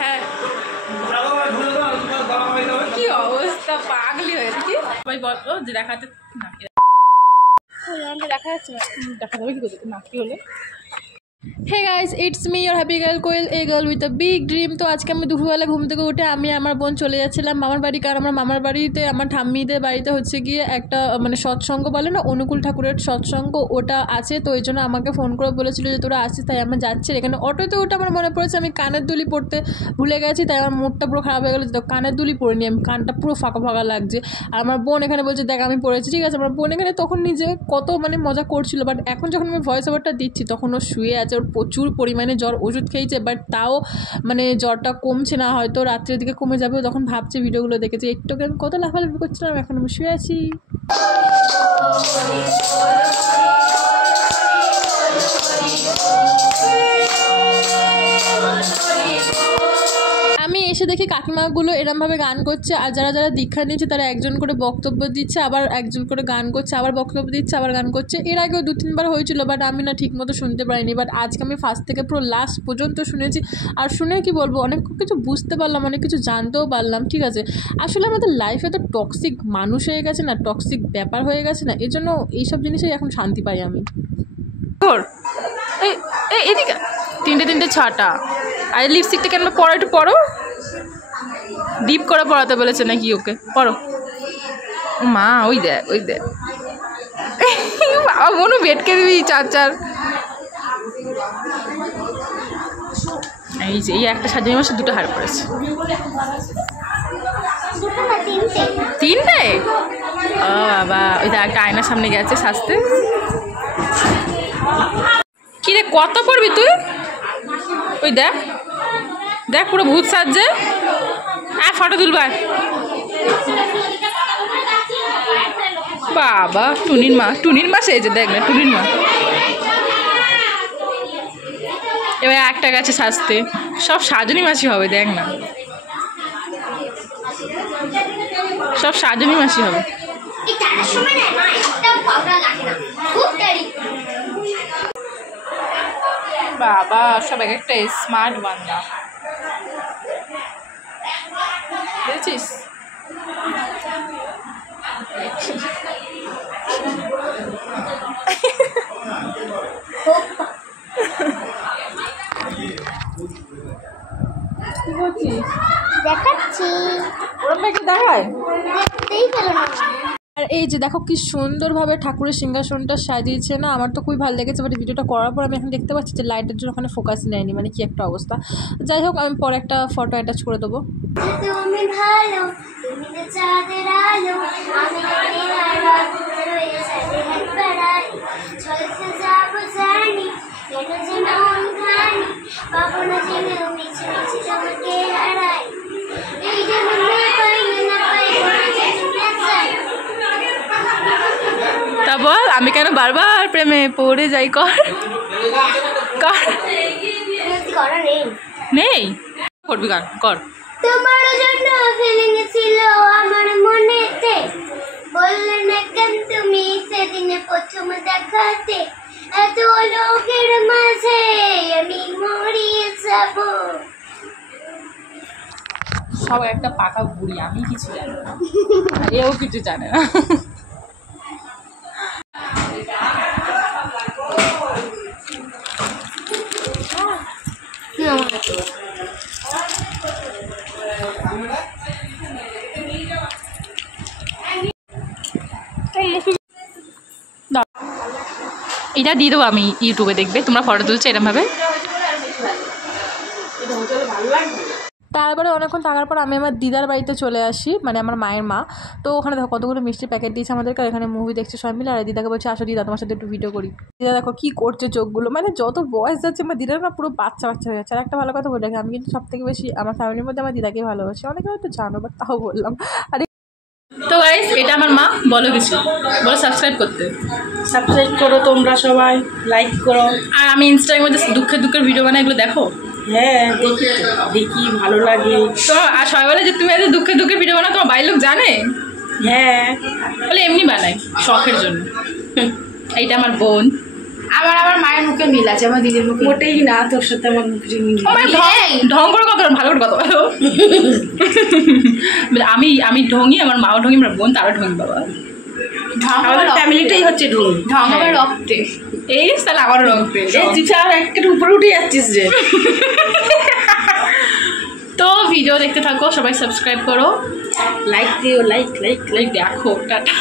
হ্যাঁ কি অবস্থা, পাগলি হয়েছে কি ভাই বলো যে দেখাতে দেখা যাচ্ছে দেখা যাবে কি করতে না কি হলে। Hey guys, it's me your happy girl Koyel, a girl with a big dream. তো আজকে আমি দুপুরবেলা ঘুম থেকে উঠে আমি আমার বোন চলে যাচ্ছিলাম মামার বাড়ি, কারণ আমার মামার বাড়িতে আমার ঠাম্মিদের বাড়িতে হচ্ছে গিয়ে একটা মানে সৎসঙ্গ বলে না, অনুকূল ঠাকুরের সৎসঙ্গ, ওটা আছে। তো এই জন্য আমাকে ফোন করে বলেছিল যে তোরা আসিস, তাই আমরা যাচ্ছি। এখানে অটোতে ওটা আমার মনে পড়েছে আমি কানের দুলি পড়তে ভুলে গেছি, তাই আমার মুডটা পুরো খারাপ হয়ে গেলো। তো কানের দুলি পড়িনি আমি, কানটা পুরো ফাঁকা ফাঁকা লাগছে। আর আমার বোন এখানে বলছে দেখ আমি পড়েছি, ঠিক আছে। আমার বোন এখানে তখন নিজে কত মানে মজা করছিল, বাট এখন যখন আমি ভয়েস ওভারটা দিচ্ছি তখন ও শুয়ে আছে, ওর প্রচুর পরিমাণে জ্বর, ওষুধ খেয়েছে, বাট তাও মানে জ্বরটা কমছে না, হয়তো রাত্রের দিকে কমে যাবে। তখন ভাবছে ভিডিওগুলো দেখেছি, একটু আমি কত লাফালাফি করছিলাম, এখন আমি শুয়ে আছি। আমি এসে দেখি কাকিমাগুলো এরমভাবে গান করছে, আর যারা যারা দীক্ষা নিচ্ছে তারা একজন করে বক্তব্য দিচ্ছে, আবার একজন করে গান করছে, আবার বক্তব্য দিচ্ছে, আবার গান করছে। এর আগেও 2-3 বার হয়েছিল, বাট আমি না ঠিক মতো শুনতে পারিনি। বাট আজকে আমি ফার্স্ট থেকে পুরো লাস্ট পর্যন্ত শুনেছি, আর শুনে কি বলবো, অনেক কিছু বুঝতে পারলাম, অনেক কিছু জানতেও পারলাম, ঠিক আছে। আসলে আমাদের লাইফে তো টক্সিক মানুষ হয়ে গেছে না, টক্সিক ব্যাপার হয়ে গেছে না, এর জন্য এইসব জিনিসেই এখন শান্তি পাই আমি। এদিকে 3টে 6টা, আর লিপস্টিকটা কেন পড়ো, একটু পড়ো, ডিপ করে পড়াতে বলেছে নাকি ওকে, পড়ো মা। ওই দেখ বাবা মনু বেটকে দিবি 4 এই যে এই একটা সাজানি মাসে 2টো হার পড়েছে, 3টে। ও বাবা, ওই দেখ একটা আয়নার সামনে গেছে সাজতে। কি রে কত পড়বি তুই? ওই দেখ দেখ পুরো ভূত সাজছে। ফটো তুলবার বাবা, টুনির মা সেজে দেখ না, টুনির মা। এবার একটা গেছে সাজতে, সব সাজনি মাসি হবে, দেখ না সব সাজনি মাসি হবে। বাবা সব এক একটা স্মার্ট বান্দা, বুঝছিস? দেখাচ্ছি, ওরম ভাই দেখায় দেখতেই পেল না। আর এই যে দেখো কি সুন্দরভাবে ঠাকুরের সিংহাসনটা সাজিয়েছে না, আমার তো খুবই ভালো লেগেছে। বাট ভিডিওটা করার পর আমি এখন দেখতে পাচ্ছি যে লাইটের জন্য ওখানে ফোকাস নেয়নি, মানে কি একটা অবস্থা। যাই হোক, আমি পরে একটা ফটো অ্যাটাচ করে দেবো। তুমি ভালো, তুমি তো চাঁদের আলো, আমি চলতে যাবো জানি, কেন যে মন খানি, পাবো না জেনে মিছে মিছে তোমাকে হারাই, এই যে মনে পাই না পাই তা বল আমি কেন বারবার প্রেমে পড়ে যাই, কর নেই করবি গান কর। তোমার জন্য ফিলিং ছিল আমার মনেতে, বললে না কেন তুমি সেদিনে প্রথম দেখাতে, এত লোকের মাঝে আমি মরিয়ে যাব। সব একটা পাকা বুড়ি, আমি কিছু জানি না, এও কিছু জানে না। এটা দিয়ে দেবো আমি ইউটিউবে, দেখবে তোমরা ফটো তুলছো এরমভাবে। তারপরে অনেকক্ষণ থাকার পর আমি আমার দিদার বাড়িতে চলে আসি, মানে আমার মায়ের মা। তো ওখানে দেখো কতগুলো মিষ্টির প্যাকেট দিয়েছে আমাদেরকে, আর এখানে মুভি দেখছে সবাই মিলে। আর দিদাকে বলছে আসো দিদা তোমার সাথে একটু ভিডিও করি। দিদা দেখো কী করছে, চোখগুলো মানে যত বয়স যাচ্ছে আমার দিদার না পুরো বাচ্চা হয়ে যাচ্ছে। আর একটা ভালো কথা বলে রাখি, আমি কিন্তু সব থেকে বেশি আমার ফ্যামিলির মধ্যে আমার দিদাকেই ভালোবাসি। অনেকে হয়তো জানো, বাট তাও বললাম। আর তো গাইস এটা আমার মা, বলো কিছু বলো। সাবস্ক্রাইব করো তোমরা সবাই, লাইক করো। আর আমি ইনস্টাগ্রামের মধ্যে দুঃখের ভিডিও বানাই, এগুলো দেখো। হ্যাঁ দেখি ভালো লাগে তো। আর সবাই বলে যে তুমি এত দুঃখের ভিডিও বানাও, তোমার বাড়ির লোক জানে? হ্যাঁ বলে এমনি বানাই শখের জন্য। এইটা আমার বোন, আমার মায়ের মুখে মিল আছে, আমার দিদির মুখে মোটেই না, তোর সাথে আমার মুখে মিল নেই। ঢং করে কথা বলো, ভালো করে কথা বলো। আমি ঢঙ্গি, আমার মাও ঢঙ্গি, আমার বোন তারা ঢঙ্গি বাবা। আমাদের ফ্যামিলিটাই হচ্ছে ঢুং। ঢং আমার রক্তে। এই তাহলে আমার রক্তে। তুই আর একটু উপরে উঠে যাচ্ছিস রে। তো ভিডিও দেখতে থাকো, সবাই সাবস্ক্রাইব করো, লাইক দিও, লাইক লাইক লাইক। দেখো। টাটা।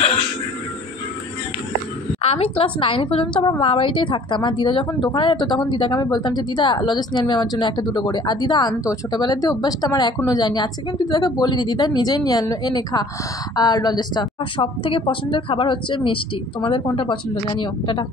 আমি ক্লাস 9 পর্যন্ত আমার মা বাড়িতেই থাকতাম। আর দিদা যখন দোকানে যেত তখন দিদাকে আমি বলতাম যে দিদা লজেন্স নিয়ে আনবে আমার জন্য একটা দুটো করে, আর দিদা আনতো। ছোটোবেলার দিয়ে অভ্যাসটা আমার এখনও যায়নি। আজকে কিন্তু দিদাকে বলিনি, দিদা নিজেই নিয়ে আনলো, এনে খা আর লজেন্সটা। আর সব থেকে পছন্দের খাবার হচ্ছে মিষ্টি। তোমাদের কোনটা পছন্দ জানিও। টাটা।